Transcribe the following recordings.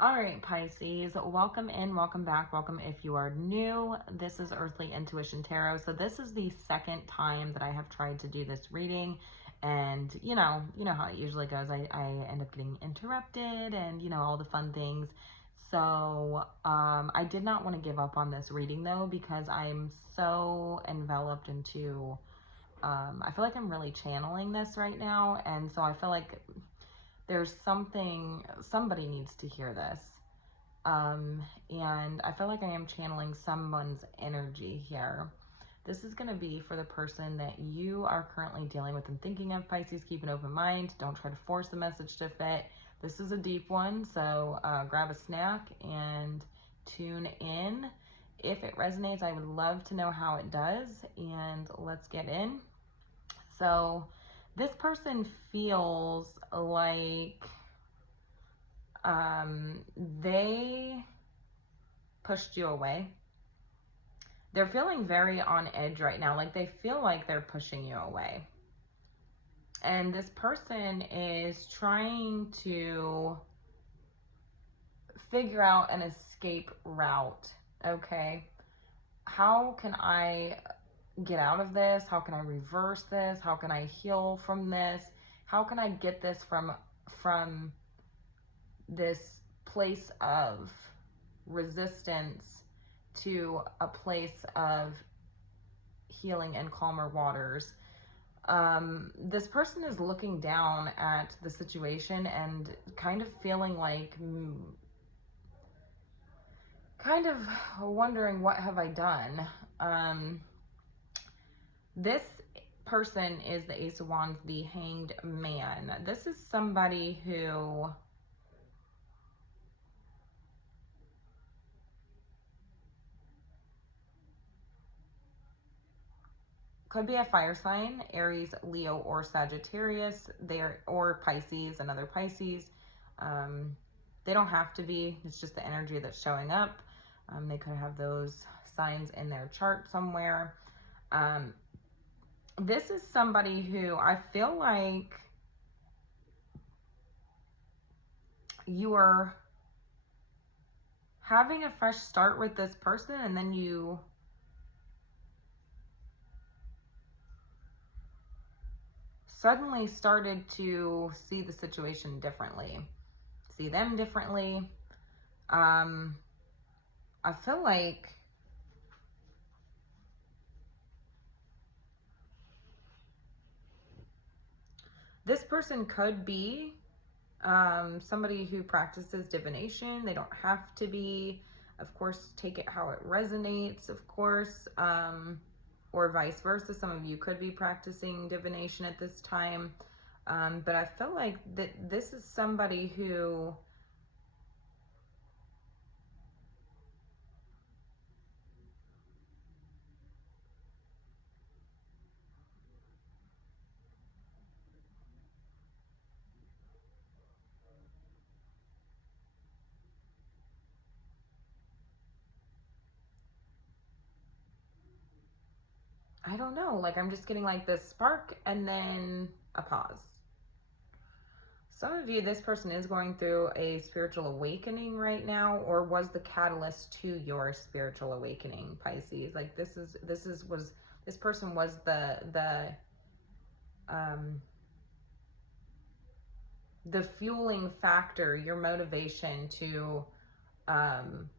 All right, Pisces, welcome in, welcome back, welcome if you are new. This is Earthly Intuition Tarot. So this is the second time that I have tried to do this reading. And you know how it usually goes. I end up getting interrupted and all the fun things. So I did not want to give up on this reading though, because I'm so enveloped into, I feel like I'm really channeling this right now. And so I feel like there's somebody needs to hear this. And I feel like I am channeling someone's energy here. This is going to be for the person that you are currently dealing with and thinking of. Pisces, keep an open mind. Don't try to force the message to fit. This is a deep one, so grab a snack and tune in. If it resonates, I would love to know how it does, and let's get in. So this person feels like they pushed you away. They're feeling very on edge right now. Like they feel like they're pushing you away. And this person is trying to figure out an escape route. Okay. How can I get out of this? How can I reverse this? How can I heal from this? How can I get this from this place of resistance to a place of healing and calmer waters? This person is looking down at the situation and kind of feeling like, kind of wondering, what have I done? This person is the Ace of Wands, the Hanged Man. This is somebody who could be a fire sign, Aries, Leo, or Sagittarius, or Pisces, another Pisces. They don't have to be, it's just the energy that's showing up. They could have those signs in their chart somewhere. This is somebody who I feel like you are having a fresh start with this person, and then you suddenly started to see the situation differently, see them differently. I feel like this person could be somebody who practices divination. They don't have to be. Of course, take it how it resonates, of course. Or vice versa. Some of you could be practicing divination at this time. But I feel like that this is somebody who I don't know, like I'm just getting like this spark and then a pause. Some of you, this person is going through a spiritual awakening right now, or was the catalyst to your spiritual awakening, Pisces. Like this person was the fueling factor, your motivation to kind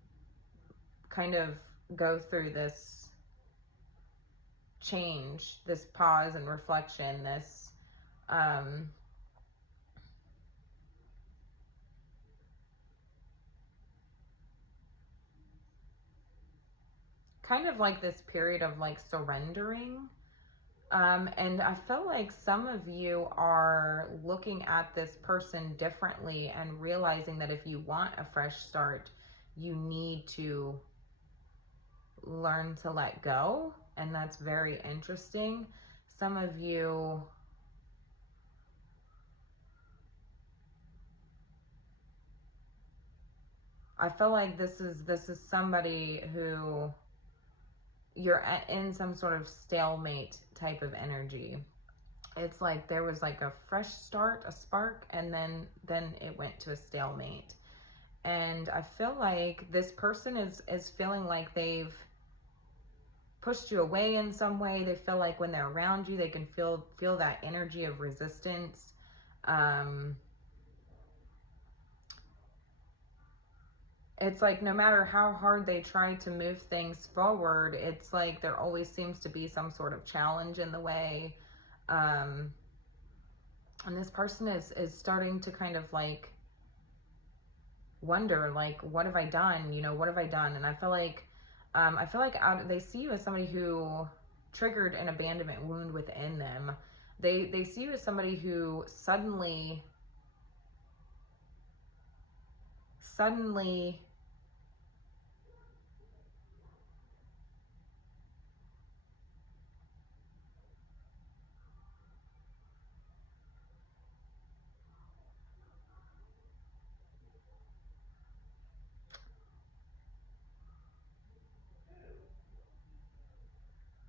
of go through this change, this pause and reflection, this kind of like this period of like surrendering. And I feel like some of you are looking at this person differently and realizing that if you want a fresh start, you need to learn to let go. And that's very interesting. Some of you I feel like this is somebody who you're in some sort of stalemate type of energy. It's like there was like a fresh start, a spark, and then it went to a stalemate. And I feel like this person is feeling like they've pushed you away in some way. They feel like when they're around you, they can feel that energy of resistance. It's like no matter how hard they try to move things forward, it's like there always seems to be some sort of challenge in the way. And this person is starting to kind of like wonder, like, what have I done? You know, what have I done? And I feel like they see you as somebody who triggered an abandonment wound within them. They see you as somebody who suddenly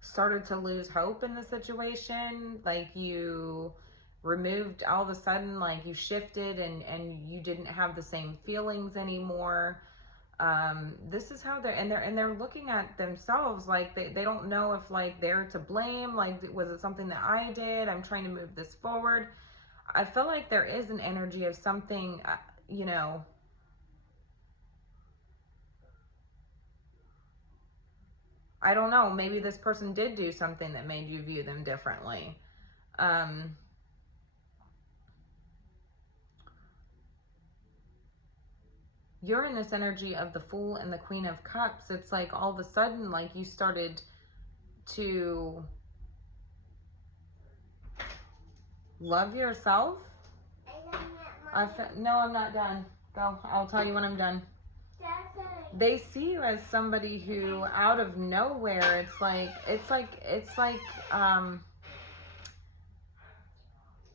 started to lose hope in the situation. Like you removed, all of a sudden, like you shifted and you didn't have the same feelings anymore. This is how they're looking at themselves like they don't know if like they're to blame. Like, was it something that I did? I'm trying to move this forward. I feel like there is an energy of something, you know, I don't know, maybe this person did do something that made you view them differently. You're in this energy of the Fool and the Queen of Cups. It's like all of a sudden, like you started to love yourself. No, I'm not done. Go. I'll tell you when I'm done. They see you as somebody who, out of nowhere, it's like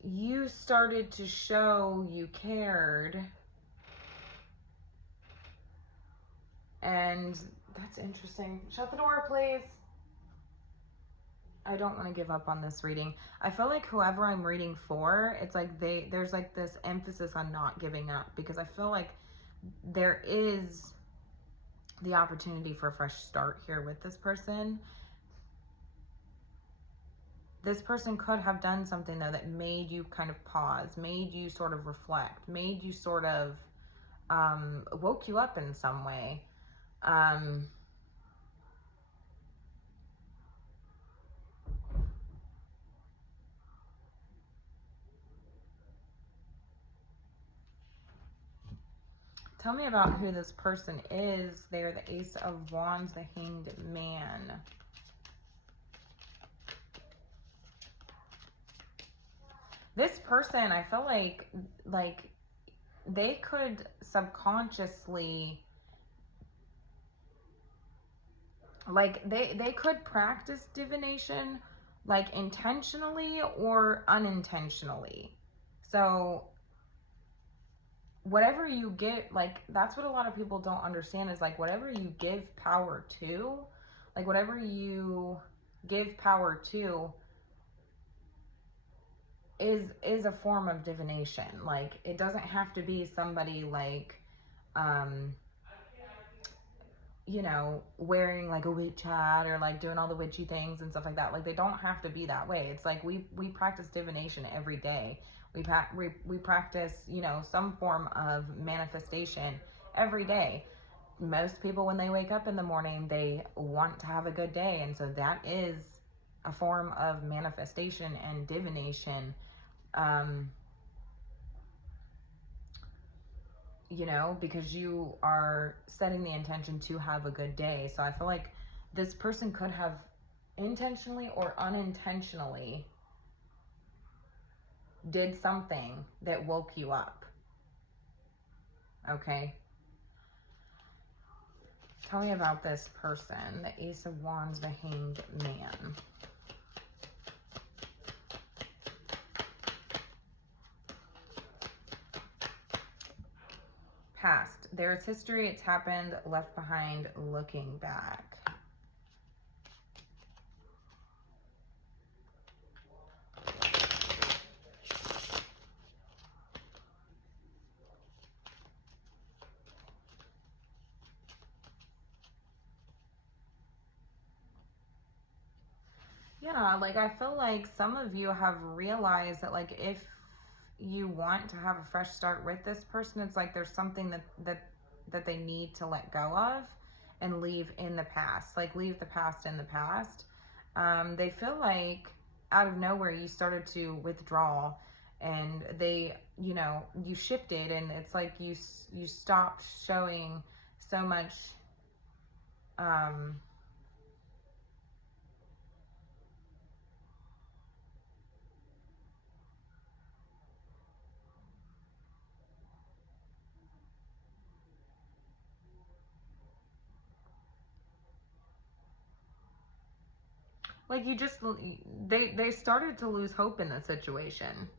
you started to show you cared. And that's interesting. Shut the door, please. I don't want to give up on this reading. I feel like whoever I'm reading for, it's like there's like this emphasis on not giving up, because I feel like there is the opportunity for a fresh start here with this person. This person could have done something though that made you kind of pause, made you sort of reflect, made you sort of woke you up in some way. Tell me about who this person is. They're the Ace of Wands, the Hanged Man. This person, I feel like they could subconsciously, like they could practice divination like intentionally or unintentionally. So whatever you get, like that's what a lot of people don't understand, is like whatever you give power to, like whatever you give power to is a form of divination. Like it doesn't have to be somebody like you know, wearing like a witch hat or like doing all the witchy things and stuff like that. Like they don't have to be that way. It's like we practice divination every day. We practice, you know, some form of manifestation every day. Most people, when they wake up in the morning, they want to have a good day, and so that is a form of manifestation and divination. You know, because you are setting the intention to have a good day. So I feel like this person could have intentionally or unintentionally did something that woke you up. Okay. Tell me about this person, the Ace of Wands, the Hanged Man. Past. There is history, it's happened, left behind, looking back. Yeah, like I feel like some of you have realized that like if you want to have a fresh start with this person, it's like there's something that they need to let go of and leave in the past. Like leave the past in the past. They feel like out of nowhere you started to withdraw, and they, you know, you shifted, and it's like you stopped showing so much um like you just they started to lose hope in the situation.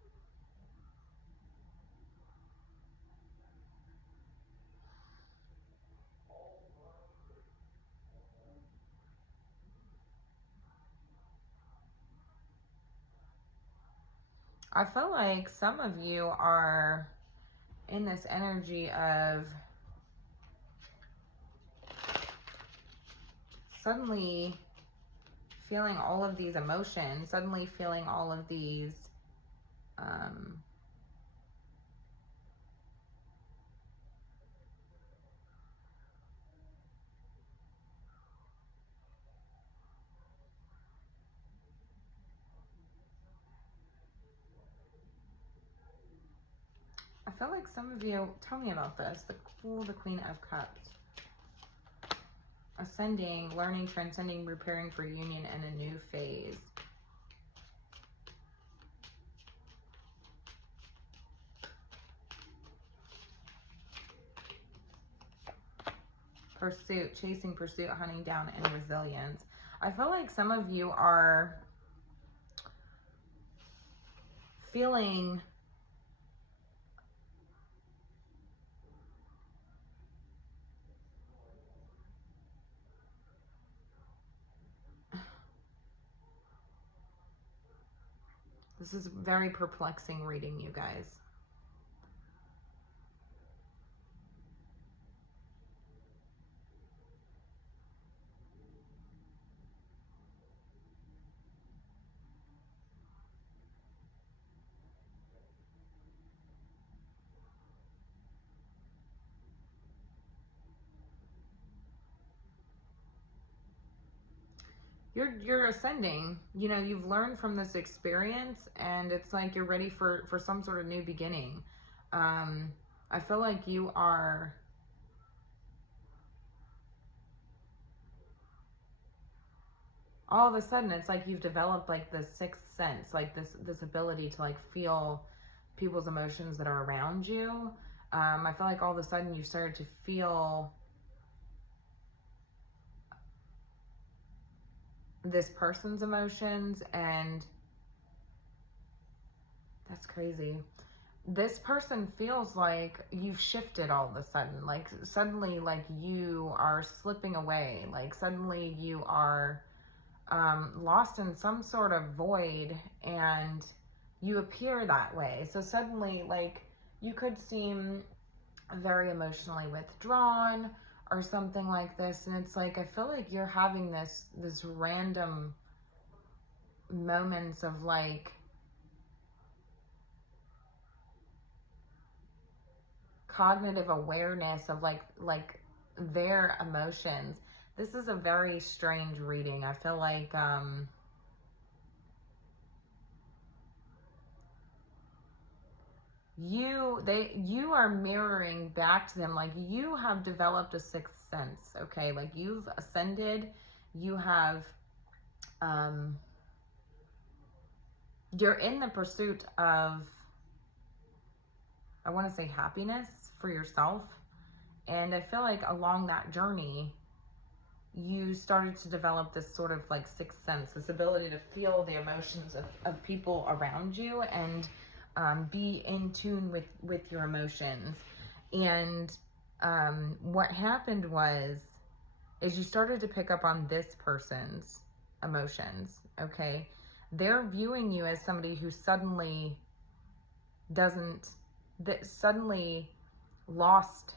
I feel like some of you are in this energy of suddenly feeling all of these emotions, suddenly feeling all of these um, I feel like some of you, tell me about this, the Fool, the Queen of Cups. Ascending, learning, transcending, preparing for union and a new phase. Pursuit, chasing, pursuit, hunting down, and resilience. I feel like some of you are feeling this is very perplexing reading, you guys. You're ascending, you know, you've learned from this experience, and it's like you're ready for some sort of new beginning. I feel like you are all of a sudden, it's like you've developed like this sixth sense, like this ability to like feel people's emotions that are around you. I feel like all of a sudden you started to feel this person's emotions, and that's crazy. This person feels like you've shifted all of a sudden, like suddenly like you are slipping away, like suddenly you are lost in some sort of void, and you appear that way. So suddenly like you could seem very emotionally withdrawn or something like this, and it's like I feel like you're having this random moments of like cognitive awareness of like their emotions. This is a very strange reading. I feel like you are mirroring back to them, like you have developed a sixth sense, okay? Like you've ascended, you have you're in the pursuit of, I want to say, happiness for yourself. And I feel like along that journey you started to develop this sort of like sixth sense, this ability to feel the emotions of people around you, and be in tune with your emotions. And what happened is you started to pick up on this person's emotions, okay? They're viewing you as somebody who suddenly doesn't, that suddenly lost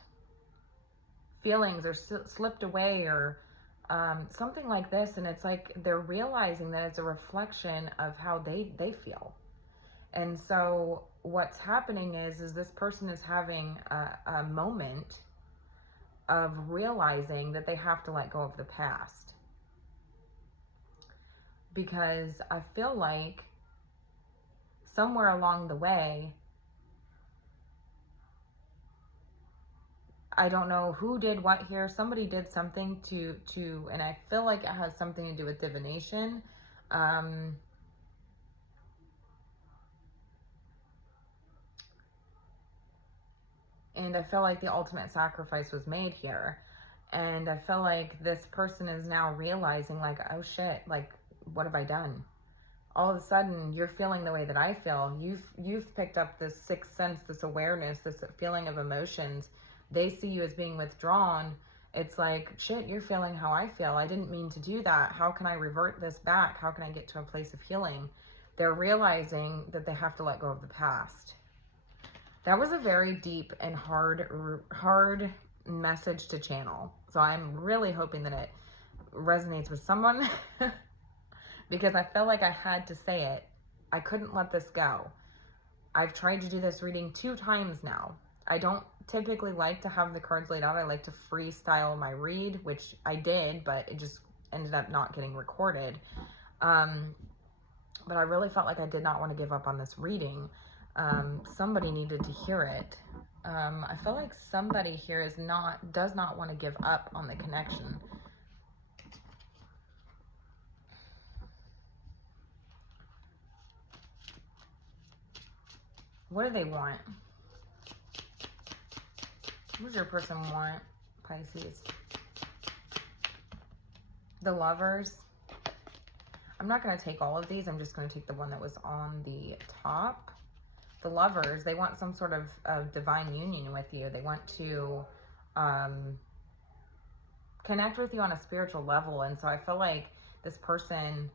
feelings or slipped away, or something like this, and it's like they're realizing that it's a reflection of how they feel. And so what's happening is this person is having a moment of realizing that they have to let go of the past. Because I feel like somewhere along the way, I don't know who did what here. Somebody did something to, and I feel like it has something to do with divination. And I feel like the ultimate sacrifice was made here. And I feel like this person is now realizing, like, oh shit, like, what have I done? All of a sudden, you're feeling the way that I feel. You've picked up this sixth sense, this awareness, this feeling of emotions. They see you as being withdrawn. It's like, shit, you're feeling how I feel. I didn't mean to do that. How can I revert this back? How can I get to a place of healing? They're realizing that they have to let go of the past. That was a very deep and hard message to channel. So I'm really hoping that it resonates with someone because I felt like I had to say it. I couldn't let this go. I've tried to do this reading 2 times now. I don't typically like to have the cards laid out. I like to freestyle my read, which I did, but it just ended up not getting recorded. But I really felt like I did not want to give up on this reading. Somebody needed to hear it. I feel like somebody here does not want to give up on the connection. What do they want? What does your person want, Pisces? The Lovers. I'm not going to take all of these. I'm just going to take the one that was on the top. The Lovers, they want some sort of divine union with you. They want to connect with you on a spiritual level. And so I feel like this person,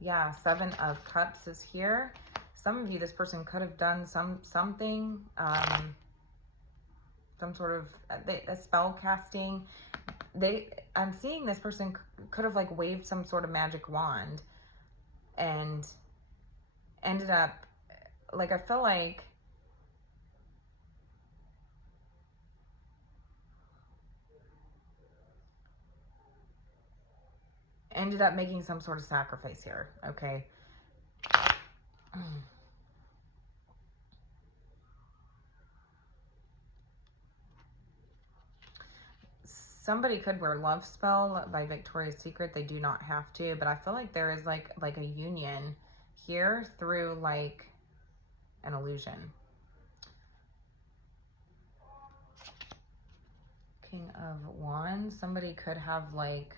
yeah, 7 of Cups is here. Some of you, this person could have done something, some sort of a spell casting. I'm seeing this person could have like waved some sort of magic wand and ended up, like, I feel like ended up making some sort of sacrifice here, okay? Somebody could wear Love Spell by Victoria's Secret. They do not have to, but I feel like there is like a union here through like an illusion. King of Wands. Somebody could have like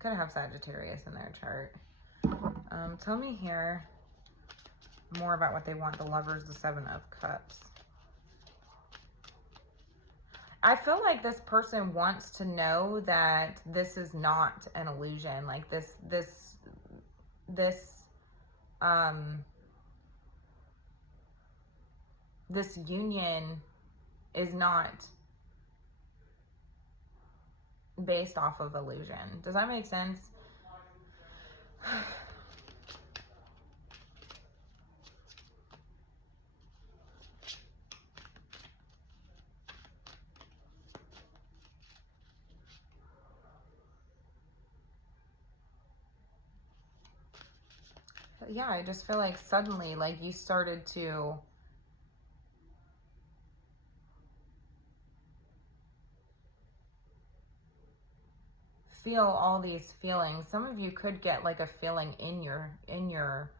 could have Sagittarius in their chart. Tell me here more about what they want. The Lovers, the 7 of Cups. I feel like this person wants to know that this is not an illusion. Like this union is not based off of illusion. Does that make sense? Yeah, I just feel like suddenly, like, you started to feel all these feelings. Some of you could get like a feeling in your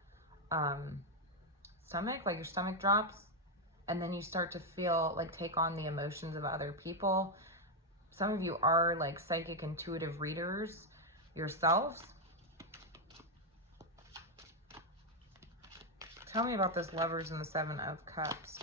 stomach, like your stomach drops, and then you start to feel like take on the emotions of other people. Some of you are like psychic intuitive readers yourselves. Tell me about this Lovers and the 7 of Cups.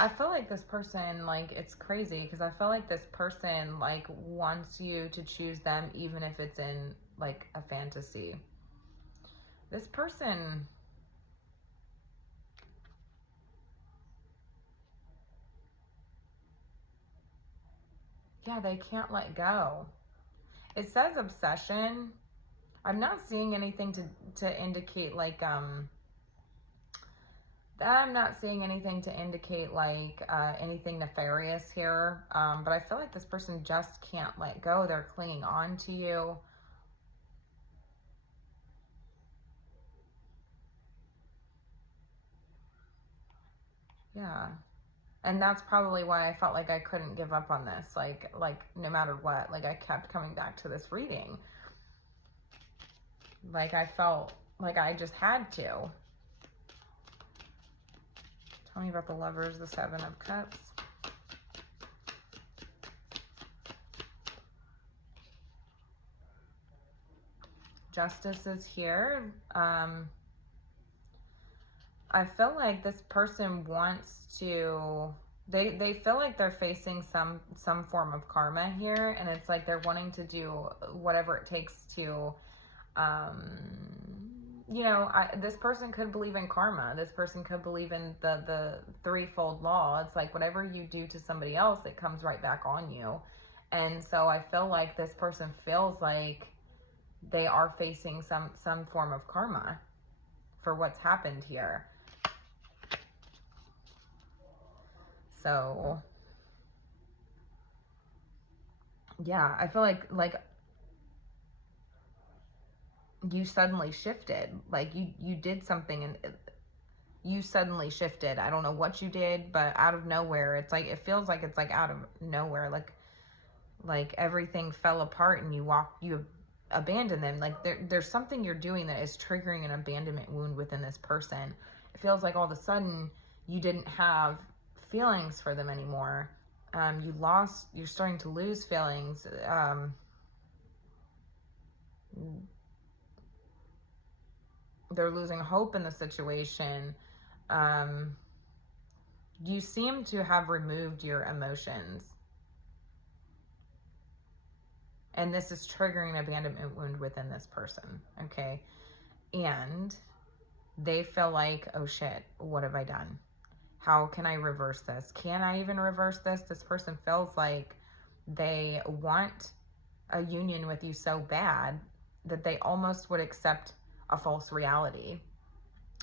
I feel like this person, like, it's crazy because I feel like this person, like, wants you to choose them even if it's in, like, a fantasy. This person, yeah, they can't let go. It says obsession. I'm not seeing anything to indicate, like, I'm not seeing anything to indicate, like, anything nefarious here. But I feel like this person just can't let go. They're clinging on to you. Yeah. And that's probably why I felt like I couldn't give up on this. Like no matter what, like I kept coming back to this reading. Like I felt like I just had to. Tell me about the Lovers, the Seven of Cups. Justice is here. I feel like this person wants to, they feel like they're facing some form of karma here, and it's like they're wanting to do whatever it takes to, you know, this person could believe in karma. This person could believe in the threefold law. It's like whatever you do to somebody else, it comes right back on you. And so I feel like this person feels like they are facing some form of karma for what's happened here. So yeah, I feel like you suddenly shifted. Like you did something and you suddenly shifted. I don't know what you did, but out of nowhere, it's like it feels like it's like out of nowhere. Like everything fell apart and you abandoned them. Like there's something you're doing that is triggering an abandonment wound within this person. It feels like all of a sudden you didn't have feelings for them anymore. You're starting to lose feelings. They're losing hope in the situation. You seem to have removed your emotions. And this is triggering an abandonment wound within this person, okay? And they feel like, oh shit, what have I done? How can I reverse this? Can I even reverse this? This person feels like they want a union with you so bad that they almost would accept a false reality.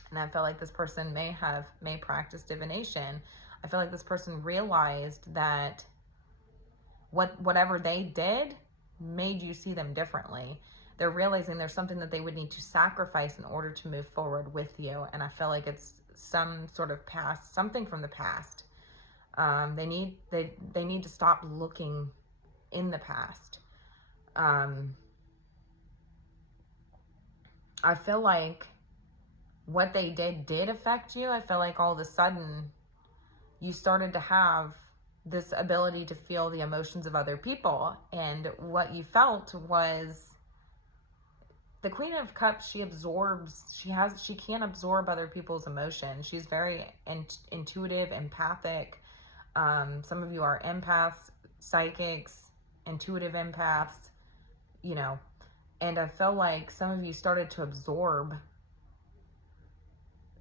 And I feel like this person may practice divination. I feel like this person realized that whatever they did made you see them differently. They're realizing there's something that they would need to sacrifice in order to move forward with you. And I feel like it's some sort of past, something from the past. They need to stop looking in the past. I feel like what they did affect you. I feel like all of a sudden you started to have this ability to feel the emotions of other people. And what you felt was the Queen of Cups. She can absorb other people's emotions. She's very intuitive, empathic. Some of you are empaths, psychics, intuitive empaths, you know, and I feel like some of you started to absorb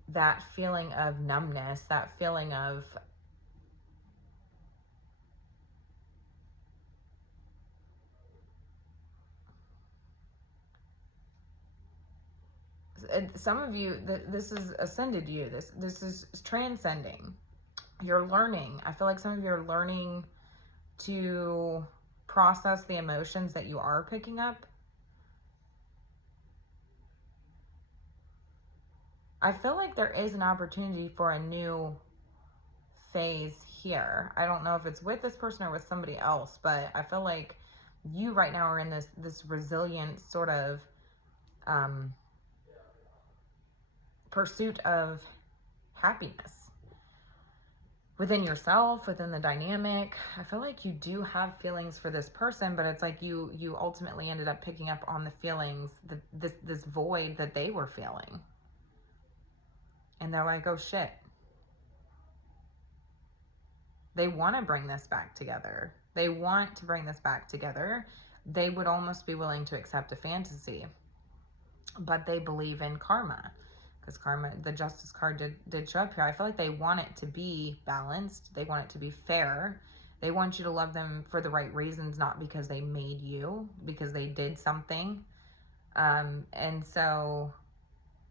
that feeling of numbness, that feeling of some of you, this is ascended you. This is transcending. You're learning. I feel like some of you are learning to process the emotions that you are picking up. I feel like there is an opportunity for a new phase here. I don't know if it's with this person or with somebody else, but I feel like you right now are in this resilient sort of pursuit of happiness within yourself, within the dynamic. I feel like you do have feelings for this person, but it's like you ultimately ended up picking up on the feelings, this void that they were feeling. And they're like, oh shit. They want to bring this back together. They want to bring this back together. They would almost be willing to accept a fantasy, but they believe in karma, because karma, the Justice card did show up here. I feel like they want it to be balanced. They want it to be fair. They want you to love them for the right reasons, not because they made you, because they did something. And so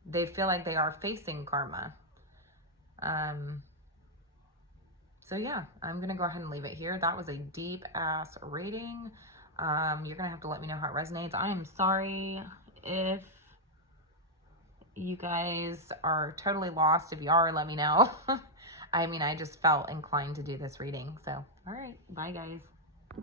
they feel like they are facing karma. So yeah, I'm going to go ahead and leave it here. That was a deep ass reading. You're going to have to let me know how it resonates. I am sorry if you guys are totally lost. If you are, let me know. I mean, I just felt inclined to do this reading. So, all right. Bye, guys.